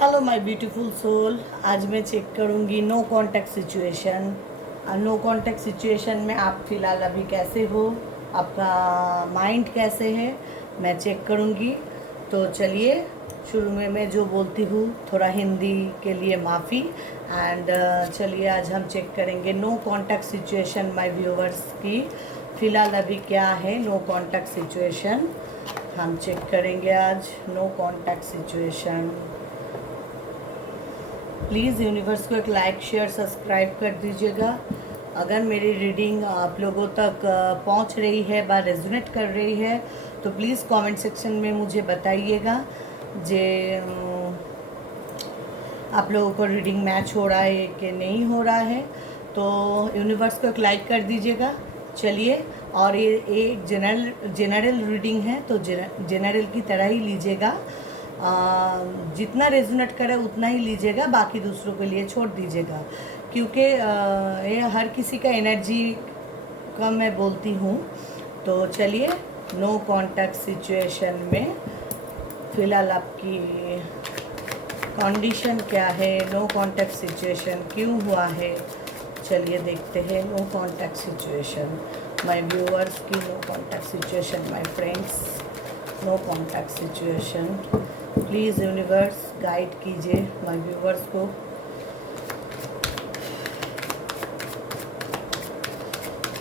Hello my beautiful soul. आज मैं check करूँगी no contact situation. No contact situation में आप फ़िलहाल अभी कैसे हो, आपका माइंड कैसे है, मैं चेक करूँगी। तो चलिए, शुरू में मैं जो बोलती हूँ थोड़ा हिंदी के लिए माफ़ी। एंड चलिए आज हम चेक करेंगे no contact situation my viewers की फ़िलहाल अभी क्या है। नो कांटेक्ट सिचुएशन हम चेक करेंगे आज। No contact situation. Please universe को एक लाइक शेयर सब्सक्राइब कर दीजिएगा। अगर मेरी रीडिंग आप लोगों तक पहुंच रही है, बार रेजोनेट कर रही है, तो प्लीज़ कमेंट सेक्शन में मुझे बताइएगा जे आप लोगों को रीडिंग मैच हो रहा है कि नहीं हो रहा है। तो यूनिवर्स को एक लाइक कर दीजिएगा। चलिए, और ये एक जनरल रीडिंग है, तो जनरल की तरह ही लीजिएगा। जितना रेजोनेट करे उतना ही लीजिएगा, बाकी दूसरों के लिए छोड़ दीजिएगा, क्योंकि ये हर किसी का एनर्जी का मैं बोलती हूँ। तो चलिए, नो कांटेक्ट सिचुएशन में फ़िलहाल आपकी कंडीशन क्या है, नो कांटेक्ट सिचुएशन क्यों हुआ है, चलिए देखते हैं। No contact situation my viewers की, no contact situation my friends, no contact situation. Please universe guide कीजिए माय व्यूअर्स को।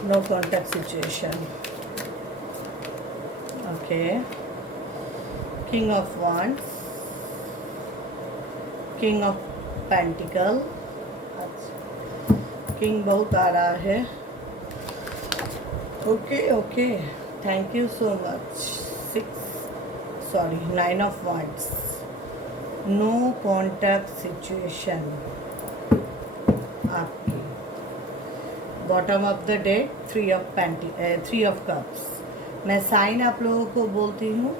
No contact situation. Okay, king of wands, king of pentacle. King बहुत आ रहा है। Okay, thank you so much. Nine of wands. No contact situation आपकी। Bottom of the deck, three of cups. मैं sign आप लोगों को बोलती हूँ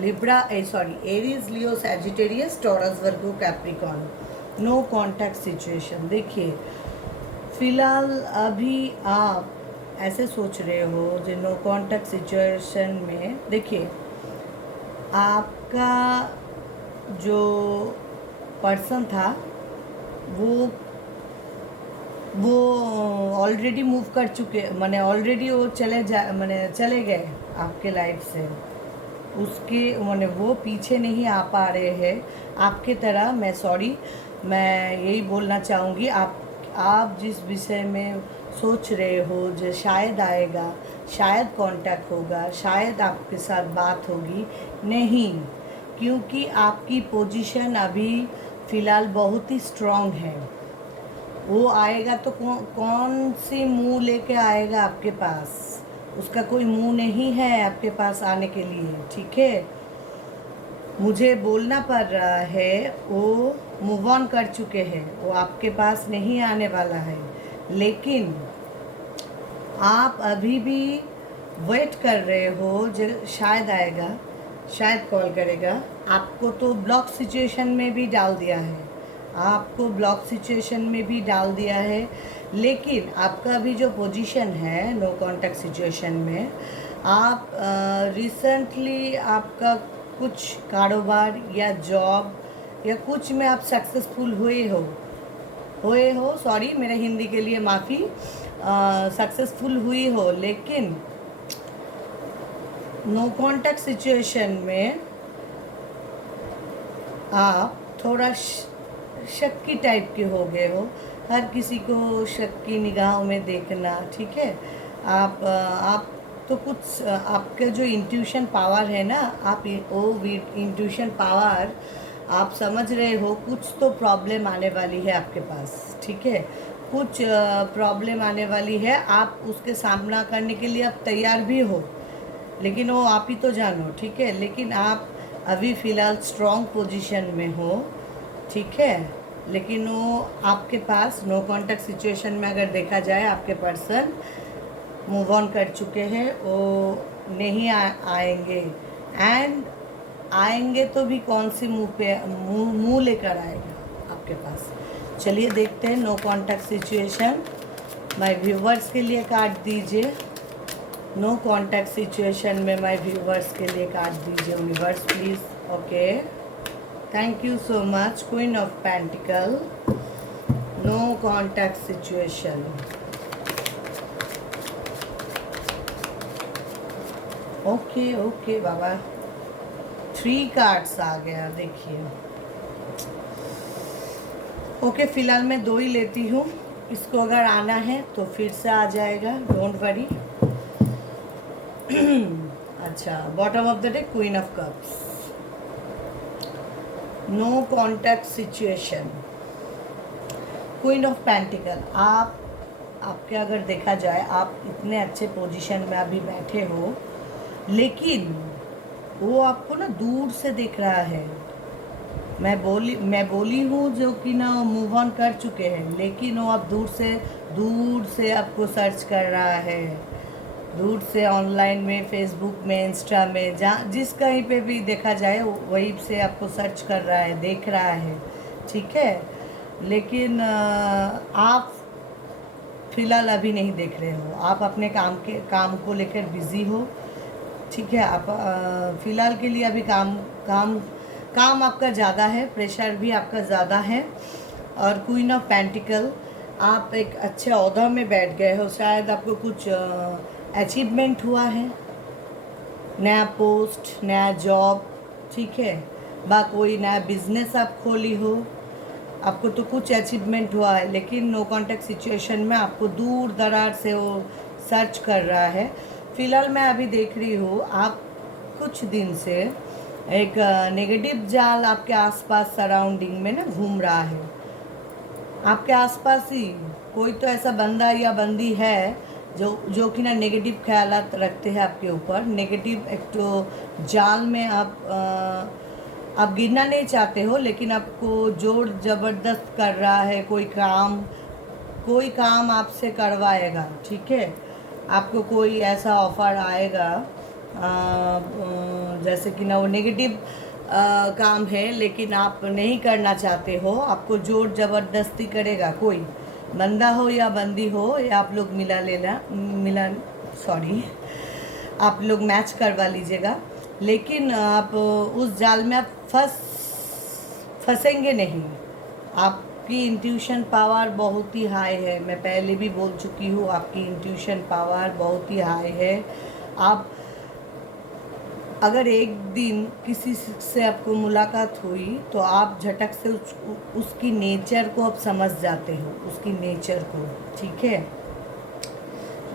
Libra, Aries, Leo, Sagittarius, taurus, Virgo, Capricorn. No contact situation. देखिए, फ़िलहाल अभी आप ऐसे सोच रहे हो जो नो कांटेक्ट सिचुएशन में, देखिए आपका जो पर्सन था वो ऑलरेडी मूव कर चुके, माने ऑलरेडी वो चले गए आपके लाइफ से। उसके माने वो पीछे नहीं आ पा रहे हैं आपके तरह। मैं यही बोलना चाहूँगी, आप जिस विषय में सोच रहे हो जो शायद आएगा, शायद कांटेक्ट होगा, शायद आपके साथ बात होगी, नहीं, क्योंकि आपकी पोजीशन अभी फ़िलहाल बहुत ही स्ट्रॉन्ग है। वो आएगा तो कौन सी मुंह लेके आएगा आपके पास? उसका कोई मुंह नहीं है आपके पास आने के लिए, ठीक है। मुझे बोलना पड़ रहा है, वो मूव ऑन कर चुके हैं, वो आपके पास नहीं आने वाला है। लेकिन आप अभी भी वेट कर रहे हो जो शायद आएगा, शायद कॉल करेगा। आपको तो ब्लॉक सिचुएशन में भी डाल दिया है, आपको ब्लॉक सिचुएशन में भी डाल दिया है। लेकिन आपका अभी जो पोजीशन है नो कांटेक्ट सिचुएशन में, आप रिसेंटली आपका कुछ कारोबार या जॉब या कुछ में आप सक्सेसफुल हुए हो, सॉरी मेरे हिंदी के लिए माफ़ी, सक्सेसफुल हुई हो। लेकिन नो कांटेक्ट सिचुएशन में आप थोड़ा शक की टाइप के हो गए हो, हर किसी को शक की निगाहों में देखना, ठीक है। आप तो कुछ आपके जो इंट्यूशन पावर है ना, आप वो इंट्यूशन पावर आप समझ रहे हो कुछ तो प्रॉब्लम आने वाली है आपके पास, ठीक है। कुछ प्रॉब्लम आने वाली है, आप उसके सामना करने के लिए आप तैयार भी हो, लेकिन वो आप ही तो जानो, ठीक है। लेकिन आप अभी फ़िलहाल स्ट्रॉन्ग पोजीशन में हो, ठीक है। लेकिन वो आपके पास नो कांटेक्ट सिचुएशन में अगर देखा जाए, आपके पर्सन मूव ऑन कर चुके हैं, वो नहीं आएंगे। एंड आएंगे तो भी कौन सी मुंह लेकर आएगा आपके पास। चलिए देखते हैं no contact situation my viewers के लिए काट दीजिए। नो कांटेक्ट सिचुएशन में माय व्यूवर्स के लिए काट दीजिए universe please. Okay, thank you so much. Queen of pentacle, no contact situation. Okay okay बाबा, 3 कार्ड्स आ गया, देखिए। ओके, फिलहाल मैं 2 ही लेती हूँ। इसको अगर आना है तो फिर से आ जाएगा, डोंट वरी। अच्छा, bottom of the day queen of cups, no contact situation. Queen of pentacle, आपके अगर देखा जाए, आप इतने अच्छे पोजीशन में अभी बैठे हो, लेकिन वो आपको ना दूर से देख रहा है। मैं बोली हूँ जो कि ना मूव ऑन कर चुके हैं, लेकिन वो आप दूर से आपको सर्च कर रहा है, दूर से ऑनलाइन में, फेसबुक में, इंस्टा में, जहाँ जिस कहीं पे भी देखा जाए वहीं से आपको सर्च कर रहा है, देख रहा है, ठीक है। लेकिन आप फिलहाल अभी नहीं देख रहे हो, आप अपने काम को लेकर बिजी हो, ठीक है। आप फिलहाल के लिए अभी काम आपका ज़्यादा है, प्रेशर भी आपका ज़्यादा है। और क्वीन ऑफ पेंटिकल, आप एक अच्छे ओहदा में बैठ गए हो, शायद आपको कुछ अचीवमेंट हुआ है, नया पोस्ट, नया जॉब, ठीक है, कोई नया बिजनेस आप खोली हो, आपको तो कुछ अचीवमेंट हुआ है। लेकिन नो कॉन्टैक्ट सिचुएशन में आपको दूर दरार से वो सर्च कर रहा है। फिलहाल मैं अभी देख रही हूँ, आप कुछ दिन से एक नेगेटिव जाल आपके आसपास सराउंडिंग में ना घूम रहा है। आपके आसपास ही कोई तो ऐसा बंदा या बंदी है जो कि ना नेगेटिव ख्यालात रखते हैं आपके ऊपर। नेगेटिव एक तो जाल में आप गिरना नहीं चाहते हो, लेकिन आपको जोर ज़बरदस्त कर रहा है। कोई काम आपसे करवाएगा, ठीक है। आपको कोई ऐसा ऑफ़र आएगा, जैसे कि ना वो नेगेटिव काम है, लेकिन आप नहीं करना चाहते हो, आपको जोर ज़बरदस्ती करेगा। कोई बंदा हो या बंदी हो, या आप लोग आप लोग मैच करवा लीजिएगा। लेकिन आप उस जाल में आप फंसेंगे नहीं। आपकी इंट्यूशन पावर बहुत ही हाई है, मैं पहले भी बोल चुकी हूँ, आपकी इंट्यूशन पावर बहुत ही हाई है। आप अगर एक दिन किसी से आपको मुलाकात हुई तो आप झटक से उसकी नेचर को आप समझ जाते हो, उसकी नेचर को, ठीक है।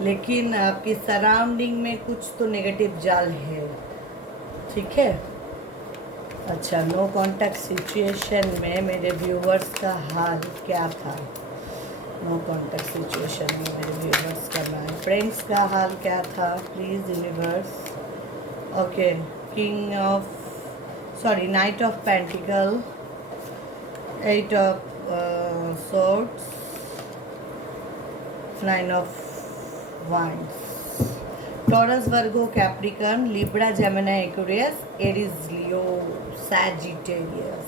लेकिन आपकी सराउंडिंग में कुछ तो नेगेटिव जाल है, ठीक है। अच्छा, नो कॉन्टैक्ट सिचुएशन में मेरे व्यूवर्स का हाल क्या था? नो कॉन्टैक्ट सिचुएशन में मेरे व्यूवर्स का फ्रेंड्स का हाल क्या था? Please universe. Okay, night of pentacle, 8 of swords, 9 of wands, taurus, Virgo, Capricorn, Libra, Gemini, Aquarius, Aries, Leo, Sagittarius.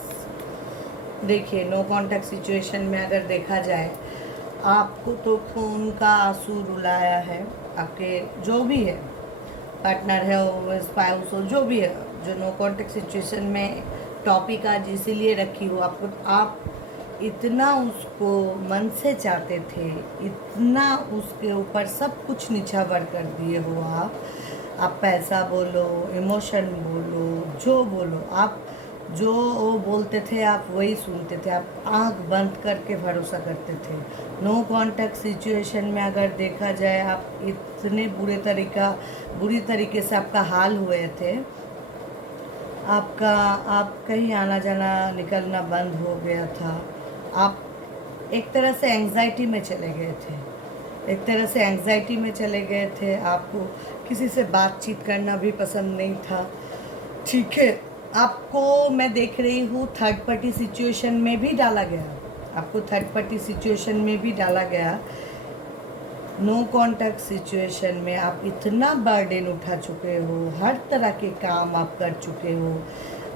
देखिए, नो कॉन्टैक्ट सिचुएशन में अगर देखा जाए, आपको तो खून का आंसू रुलाया है। आपके जो भी है, पार्टनर है हो, स्पाउस हो, जो भी है, जो नो कॉन्टैक्ट सिचुएशन में टॉपिक आज इसीलिए रखी हो, आप इतना उसको मन से चाहते थे, इतना उसके ऊपर सब कुछ निछावर कर दिए हो। आप पैसा बोलो, इमोशन बोलो, जो बोलो, आप जो वो बोलते थे आप वही सुनते थे, आप आंख बंद करके भरोसा करते थे। नो कॉन्टैक्ट सिचुएशन में अगर देखा जाए, आप इतने बुरी तरीके से आपका हाल हुए थे, आप कहीं आना जाना निकलना बंद हो गया था। आप एक तरह से एंग्जाइटी में चले गए थे, आपको किसी से बातचीत करना भी पसंद नहीं था, ठीक है। आपको मैं देख रही हूँ थर्ड पार्टी सिचुएशन में भी डाला गया। नो कॉन्टैक्ट सिचुएशन में आप इतना बर्डन उठा चुके हो, हर तरह के काम आप कर चुके हो।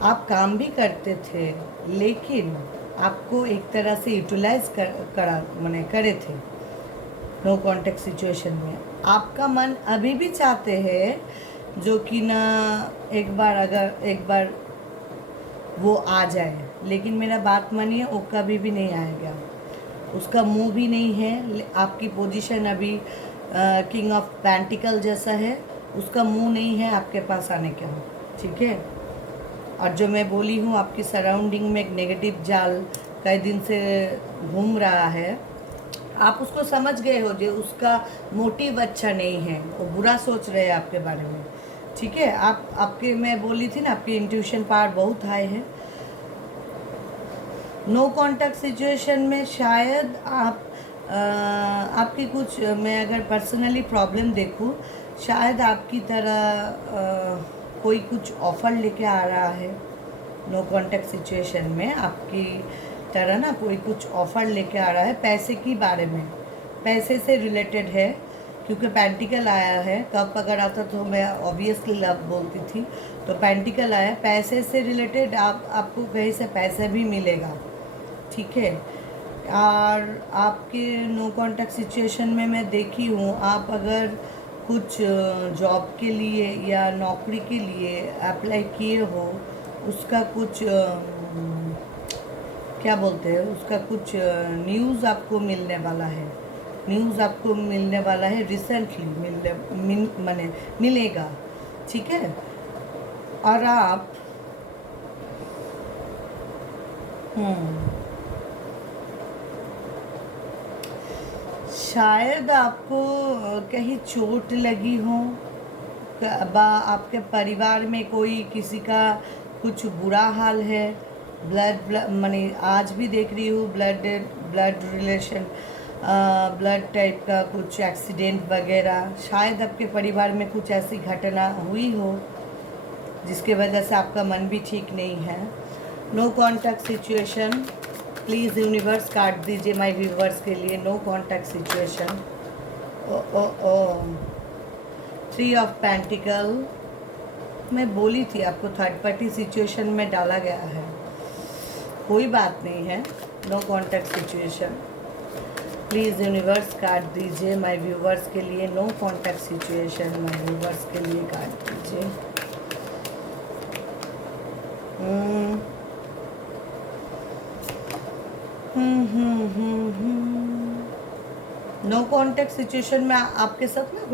आप काम भी करते थे, लेकिन आपको एक तरह से यूटिलाइज करे थे। नो कॉन्टैक्ट सिचुएशन में आपका मन अभी भी चाहते हैं, जो कि ना एक बार वो आ जाए, लेकिन मेरा बात मानिए वो कभी भी नहीं आएगा। उसका मुंह भी नहीं है। आपकी पोजीशन अभी किंग ऑफ पेंटिकल जैसा है, उसका मुंह नहीं है आपके पास आने का, ठीक है। और जो मैं बोली हूँ आपकी सराउंडिंग में एक नेगेटिव जाल कई दिन से घूम रहा है, आप उसको समझ गए हो जो उसका मोटिव अच्छा नहीं है, वो बुरा सोच रहे हैं आपके बारे में, ठीक है। आपके मैं बोली थी ना आपकी इंट्यूशन पावर बहुत हाई है। नो कांटेक्ट सिचुएशन में शायद आपकी कुछ, मैं अगर पर्सनली प्रॉब्लम देखूं, शायद आपकी तरह कोई कुछ ऑफ़र लेके आ रहा है। नो कांटेक्ट सिचुएशन में आपकी तरह ना कोई कुछ ऑफ़र लेके आ रहा है पैसे की बारे में, पैसे से रिलेटेड है, क्योंकि पेंटिकल आया है। कप अगर आता तो मैं ऑब्वियसली लव बोलती थी, तो पेंटिकल आया, पैसे से रिलेटेड आपको कहीं से पैसे भी मिलेगा, ठीक है। और आपके नो कांटेक्ट सिचुएशन में मैं देखी हूँ, आप अगर कुछ जॉब के लिए या नौकरी के लिए अप्लाई किए हो, उसका कुछ क्या बोलते हैं, उसका कुछ न्यूज़ आपको मिलने वाला है। न्यूज़ आपको मिलने वाला है रिसेंटली, माने मिलेगा, ठीक है। और आप शायद आपको कहीं चोट लगी हो, आपके परिवार में कोई किसी का कुछ बुरा हाल है, ब्लड माने आज भी देख रही हूँ ब्लड रिलेशन, ब्लड टाइप का कुछ एक्सीडेंट वगैरह, शायद आपके परिवार में कुछ ऐसी घटना हुई हो जिसके वजह से आपका मन भी ठीक नहीं है। No contact situation, please universe काट दीजिए माय व्यूवर्स के लिए। नो कांटेक्ट सिचुएशन, ओ ओ ओ 3 ऑफ पेंटिकल, मैं बोली थी आपको थर्ड पार्टी सिचुएशन में डाला गया है, कोई बात नहीं है। No contact situation, please universe काट दीजिए माय व्यूवर्स के लिए। No contact situation my viewers के लिए काट दीजिए। नो कांटेक्ट सिचुएशन में आपके साथ ना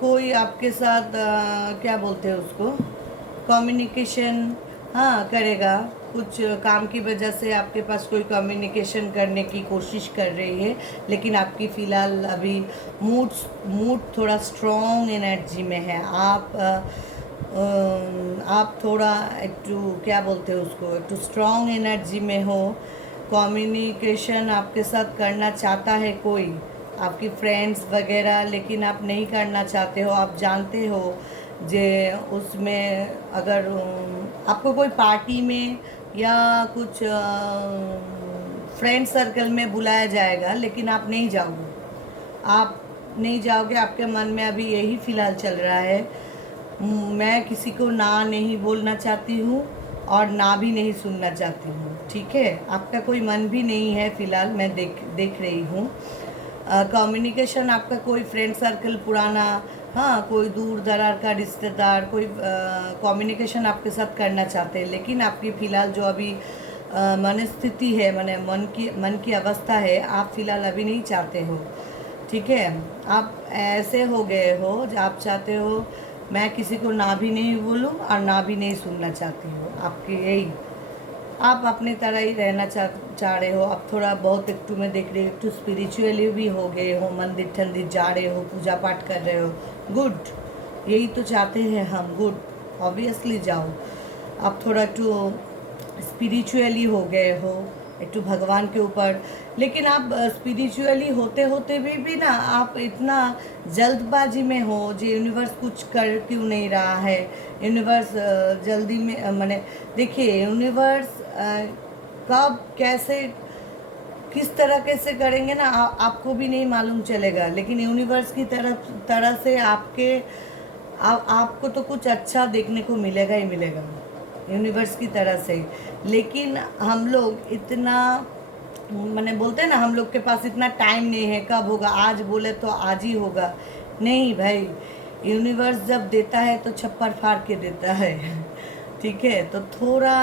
कोई आपके साथ क्या बोलते हैं उसको, कम्युनिकेशन हाँ करेगा। कुछ काम की वजह से आपके पास कोई कम्युनिकेशन करने की कोशिश कर रही है, लेकिन आपकी फ़िलहाल अभी मूड थोड़ा स्ट्रॉन्ग एनर्जी में है। आप थोड़ा एकटू क्या बोलते हैं उसको, एकटू स्ट्रॉन्ग एनर्जी में हो। कम्युनिकेशन आपके साथ करना चाहता है कोई, आपकी फ्रेंड्स वगैरह, लेकिन आप नहीं करना चाहते हो। आप जानते हो जे उसमें अगर आपको कोई पार्टी में या कुछ फ्रेंड सर्कल में बुलाया जाएगा, लेकिन आप नहीं जाओगे, आप नहीं जाओगे। आपके मन में अभी यही फ़िलहाल चल रहा है, मैं किसी को ना नहीं बोलना चाहती हूँ और ना भी नहीं सुनना चाहती हूँ, ठीक है। आपका कोई मन भी नहीं है फ़िलहाल, मैं देख रही हूँ। कम्युनिकेशन आपका कोई फ्रेंड सर्कल पुराना, हाँ कोई दूर दरार का रिश्तेदार, कोई कम्युनिकेशन आपके साथ करना चाहते हैं, लेकिन आपकी फ़िलहाल जो अभी मनस्थिति है, माने मन की अवस्था है, आप फ़िलहाल अभी नहीं चाहते हो, ठीक है। आप ऐसे हो गए हो जो आप चाहते हो मैं किसी को ना भी नहीं बोलूं और ना भी नहीं सुनना चाहती हूँ। आपके यही, आप अपने तरह ही रहना चाह रहे हो। आप थोड़ा बहुत एकटू में देख रहे हो, एकटू स्पिरिचुअली भी हो गए हो, मंदिर ठंदिर जा रहे हो, पूजा पाठ कर रहे हो, गुड, यही तो चाहते हैं हम, गुड, ऑब्वियसली जाओ। आप थोड़ा एकटू स्पिरिचुअली हो गए हो, एकटू भगवान के ऊपर, लेकिन आप स्पिरिचुअली होते होते भी ना आप इतना जल्दबाजी में हो जो यूनिवर्स कुछ कर क्यों नहीं रहा है। यूनिवर्स जल्दी में माने देखिए यूनिवर्स कब कैसे किस तरह कैसे करेंगे ना आपको भी नहीं मालूम चलेगा, लेकिन यूनिवर्स की तरह से आपको तो कुछ अच्छा देखने को मिलेगा ही मिलेगा यूनिवर्स की तरह से। लेकिन हम लोग इतना मैंने बोलते हैं ना, हम लोग के पास इतना टाइम नहीं है, कब होगा, आज बोले तो आज ही होगा, नहीं भाई। यूनिवर्स जब देता है तो छप्पर फाड़ के देता है, ठीक है, तो थोड़ा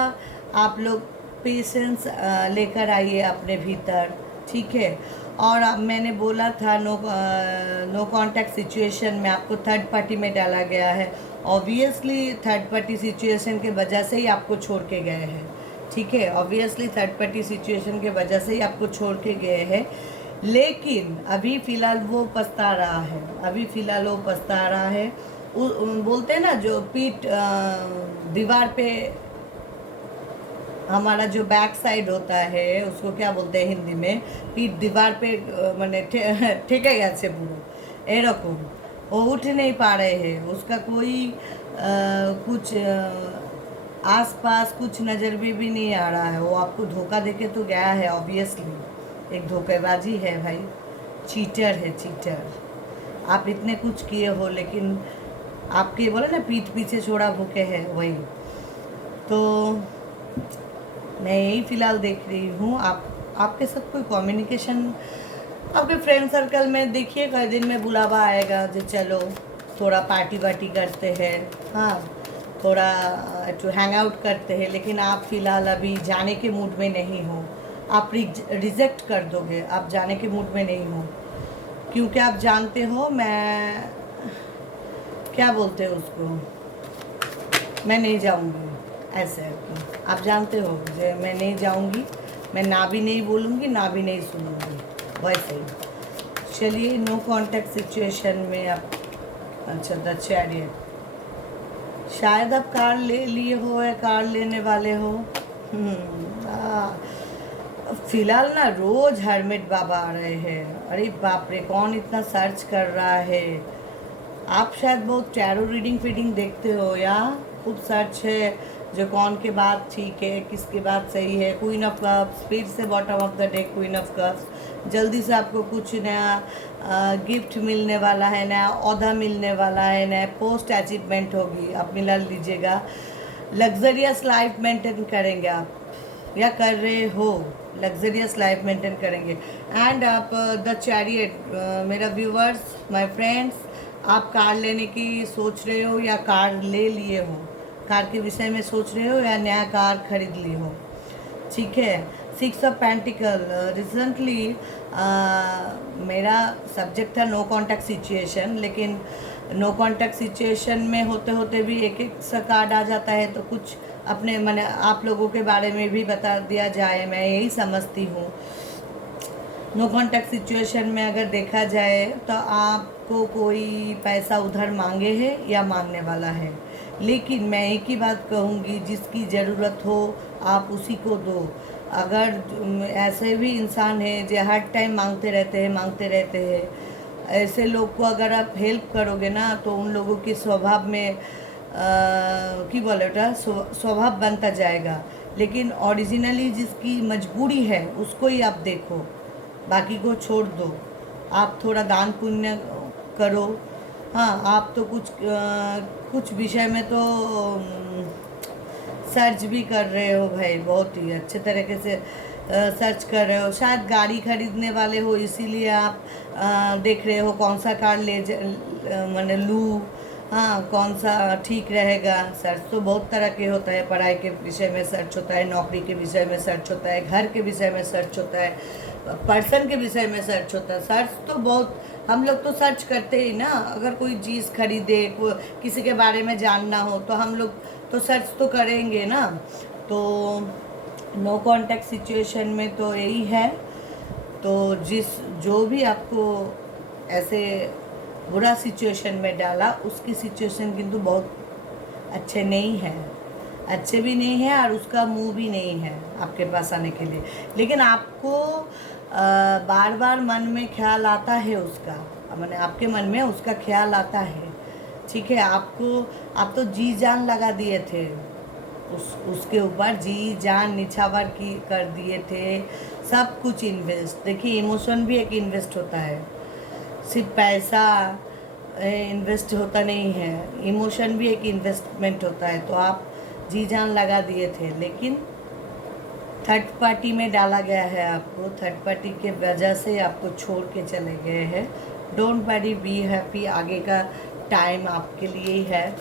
आप लोग पेशेंस लेकर आइए अपने भीतर, ठीक है। और अब मैंने बोला था नो कांटेक्ट सिचुएशन में आपको थर्ड पार्टी में डाला गया है। ऑब्वियसली थर्ड पार्टी सिचुएशन के वजह से ही आपको छोड़ के गए हैं, ठीक है। ऑब्वियसली थर्ड पार्टी सिचुएशन के वजह से ही आपको छोड़ के गए हैं, लेकिन अभी फ़िलहाल वो पछता रहा है, अभी फ़िलहाल वो पछता रहा है। बोलते हैं ना, जो पीठ दीवार पे हमारा जो बैक साइड होता है उसको क्या बोलते हैं हिंदी में, पीठ दीवार पे मैंने ठेके गए पुरो एरकम, वो उठ नहीं पा रहे हैं, उसका कोई कुछ आसपास कुछ नज़र में भी नहीं आ रहा है। वो आपको धोखा देके तो गया है, ऑब्वियसली एक धोखेबाजी है भाई, चीटर है, चीटर। आप इतने कुछ किए हो लेकिन आपके बोले ना पीठ पीछे छोड़ा भूखे है, वही तो मैं यही फ़िलहाल देख रही हूँ। आपके साथ कोई कम्युनिकेशन आपके फ्रेंड सर्कल में देखिए, कई दिन में बुलावा आएगा जो चलो थोड़ा पार्टी वार्टी करते हैं, हाँ थोड़ा टू हैंग आउट करते हैं, लेकिन आप फ़िलहाल अभी जाने के मूड में नहीं हो। आप रिजेक्ट कर दोगे, आप जाने के मूड में नहीं हो, क्योंकि आप जानते हो मैं क्या बोलते हो उसको, मैं नहीं जाऊंगी, ऐसे आप जानते हो जो मैं नहीं जाऊंगी, मैं ना भी नहीं बोलूँगी ना भी नहीं सुनूंगी, वैसे ही। चलिए, नो कांटेक्ट सिचुएशन में आप, अच्छा द चैरियट, शायद आप कार ले लिए हो या कार लेने वाले हो। फिलहाल ना रोज हरमिट बाबा आ रहे हैं, अरे बाप रे कौन इतना सर्च कर रहा है। आप शायद बहुत टैरो रीडिंग फीडिंग देखते हो या खूब सर्च है, जो कौन के बाद ठीक है किसके बाद सही है। क्वीन ऑफ कप्स, फिर से bottom of the day queen of cups. जल्दी से आपको कुछ नया गिफ्ट मिलने वाला है, नया ओहदा मिलने वाला है, नया पोस्ट अचीवमेंट होगी, आप मिला लीजिएगा। लग्जरियस लाइफ मेंटेन करेंगे आप, या कर रहे हो, लग्जरियस लाइफ मेंटेन करेंगे। एंड आप द चैरियट, मेरा व्यूवर्स, माय फ्रेंड्स, आप कार लेने की सोच रहे हो या कार ले लिए हो, कार के विषय में सोच रहे हो या नया कार खरीद ली हो, ठीक है। 6 ऑफ पेंटिकल, रिसेंटली मेरा सब्जेक्ट था नो कांटेक्ट सिचुएशन, लेकिन नो कांटेक्ट सिचुएशन में होते होते भी एक एक सा कार्ड आ जाता है, तो कुछ अपने मैंने आप लोगों के बारे में भी बता दिया जाए, मैं यही समझती हूँ। नो कांटेक्ट सिचुएशन में अगर देखा जाए तो आपको कोई पैसा उधर मांगे है या मांगने वाला है, लेकिन मैं एक ही बात कहूँगी, जिसकी ज़रूरत हो आप उसी को दो। अगर ऐसे भी इंसान हैं जो हर टाइम मांगते रहते हैं, ऐसे लोग को अगर आप हेल्प करोगे ना तो उन लोगों के स्वभाव में की बोले स्वभाव बनता जाएगा। लेकिन ओरिजिनली जिसकी मजबूरी है उसको ही आप देखो, बाकी को छोड़ दो। आप थोड़ा दान पुण्य करो, हाँ आप तो कुछ विषय में तो सर्च भी कर रहे हो भाई, बहुत ही अच्छे तरीके से सर्च कर रहे हो। शायद गाड़ी खरीदने वाले हो, इसीलिए आप देख रहे हो कौन सा कार मैंने लूँ, हाँ कौन सा ठीक रहेगा। सर्च तो बहुत तरह के होता है, पढ़ाई के विषय में सर्च होता है, नौकरी के विषय में सर्च होता है, घर के विषय में सर्च होता है, पर्सन के विषय में सर्च होता है। सर्च तो बहुत हम लोग तो सर्च करते ही ना, अगर कोई चीज़ खरीदे, किसी के बारे में जानना हो तो हम लोग तो सर्च तो करेंगे ना। तो नो कांटेक्ट सिचुएशन में तो यही है। तो जो भी आपको ऐसे बुरा सिचुएशन में डाला, उसकी सिचुएशन किंतु बहुत अच्छे नहीं है, अच्छे भी नहीं है और उसका मुंह भी नहीं है आपके पास आने के लिए। लेकिन आपको बार बार मन में ख्याल आता है उसका, मैंने आपके मन में उसका ख्याल आता है, ठीक है। आप तो जी जान लगा दिए थे उसके ऊपर, जी जान निछावर की कर दिए थे, सब कुछ इन्वेस्ट। देखिए इमोशन भी एक इन्वेस्ट होता है, सिर्फ पैसा इन्वेस्ट होता नहीं है, इमोशन भी एक इन्वेस्टमेंट होता है। तो आप जी जान लगा दिए थे, लेकिन थर्ड पार्टी में डाला गया है आपको, थर्ड पार्टी के वजह से आपको छोड़ के चले गए हैं। डोंट वरी, बी हैप्पी, आगे का टाइम आपके लिए ही है।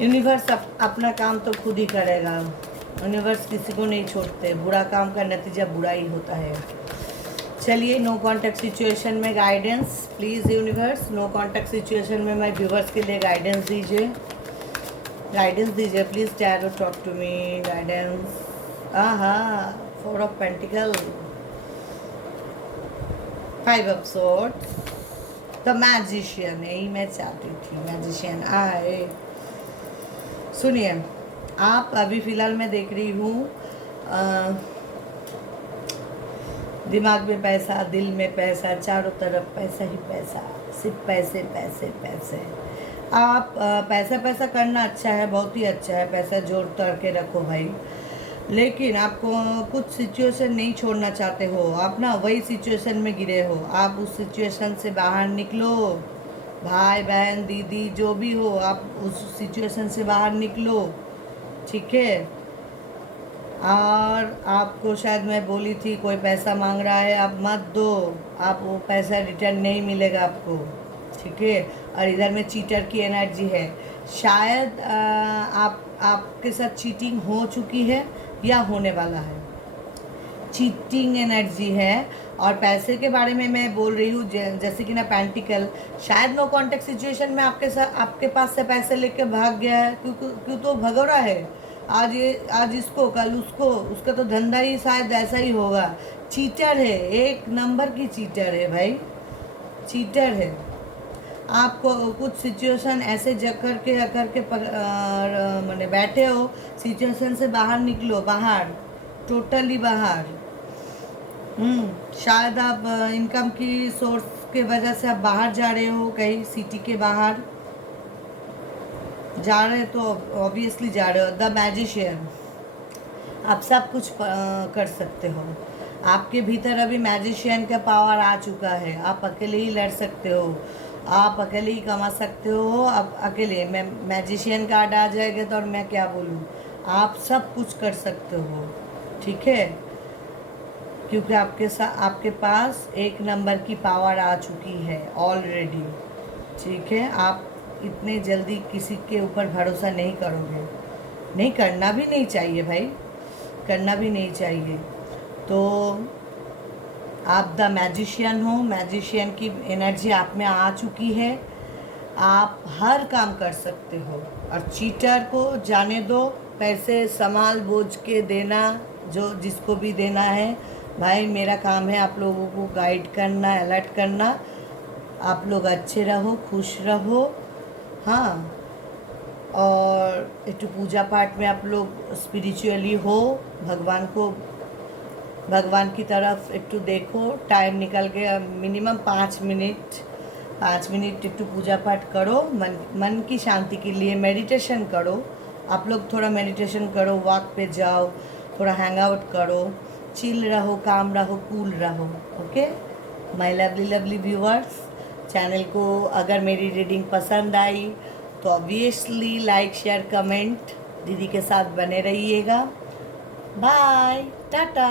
यूनिवर्स अपना काम तो खुद ही करेगा। यूनिवर्स किसी को नहीं छोड़ते, बुरा काम का नतीजा बुरा ही होता है। चलिए, नो कांटेक्ट सिचुएशन में guidance please universe, no contact situation में मैं व्यूवर्स के लिए गाइडेंस दीजिए, गाइडेंस दीजिए please. Tarot talk to me, guidance. हाँ, 4 of pentacle, 5 of swords, the magician, यही मैं चाहती थी, मैजिशियन आए। सुनिए, आप अभी फ़िलहाल मैं देख रही हूँ दिमाग में पैसा, दिल में पैसा, चारों तरफ पैसा ही पैसा, सिर्फ पैसे पैसे पैसे। आप पैसा पैसा करना अच्छा है, बहुत ही अच्छा है, पैसा जोड़ तोड़ के रखो भाई, लेकिन आपको कुछ सिचुएशन नहीं छोड़ना चाहते हो आप ना, वही सिचुएशन में गिरे हो। आप उस सिचुएशन से बाहर निकलो, भाई बहन दीदी जो भी हो, आप उस सिचुएशन से बाहर निकलो, ठीक है। और आपको शायद मैं बोली थी कोई पैसा मांग रहा है, आप मत दो, आप वो पैसा रिटर्न नहीं मिलेगा आपको, ठीक है। और इधर में चीटर की एनर्जी है, शायद आपके साथ चीटिंग हो चुकी है या होने वाला है, चीटिंग एनर्जी है। और पैसे के बारे में मैं बोल रही हूँ, जैसे कि ना पेंटिकल, शायद नो कांटेक्ट सिचुएशन में आपके पास से पैसे लेके भाग गया है, क्यों तो भगोड़ा है, आज इसको कल उसको, उसका तो धंधा ही शायद ऐसा ही होगा। चीटर है, एक नंबर की चीटर है भाई, चीटर है। आपको कुछ सिचुएशन ऐसे जकड़ के मैंने बैठे हो, सिचुएशन से बाहर निकलो, बाहर, टोटली बाहर। शायद आप इनकम की सोर्स के वजह से आप बाहर जा रहे हो, कहीं सिटी के बाहर जा रहे हो, तो ऑब्वियसली जा रहे हो। द मैजिशियन, आप सब कुछ कर सकते हो, आपके भीतर अभी मैजिशियन का पावर आ चुका है, आप अकेले ही लड़ सकते हो, आप अकेले ही कमा सकते हो, आप अकेले। मैजिशियन कार्ड आ जाएगा तो और मैं क्या बोलूँ, आप सब कुछ कर सकते हो, ठीक है, क्योंकि आपके पास एक नंबर की पावर आ चुकी है ऑलरेडी, ठीक है। आप इतने जल्दी किसी के ऊपर भरोसा नहीं करोगे, नहीं करना भी नहीं चाहिए भाई, करना भी नहीं चाहिए। तो आप द मैजिशियन हो, मैजिशियन की एनर्जी आप में आ चुकी है, आप हर काम कर सकते हो। और चीटर को जाने दो, पैसे संभाल बूझ के देना, जो जिसको भी देना है भाई, मेरा काम है आप लोगों को गाइड करना, अलर्ट करना। आप लोग अच्छे रहो, खुश रहो, हाँ। और एक पूजा पाठ में आप लोग स्पिरिचुअली हो, भगवान की तरफ एक देखो, टाइम निकल गया, मिनिमम 5 मिनट एक पूजा पाठ करो, मन की शांति के लिए मेडिटेशन करो। आप लोग थोड़ा मेडिटेशन करो, वॉक पे जाओ, थोड़ा हैंग आउट करो, चिल रहो, काम रहो, कूल रहो, okay my lovely viewers. Channel को अगर मेरी रीडिंग पसंद आई तो ऑब्वियसली लाइक शेयर कमेंट दीदी के साथ बने रहिएगा। बाय, टाटा।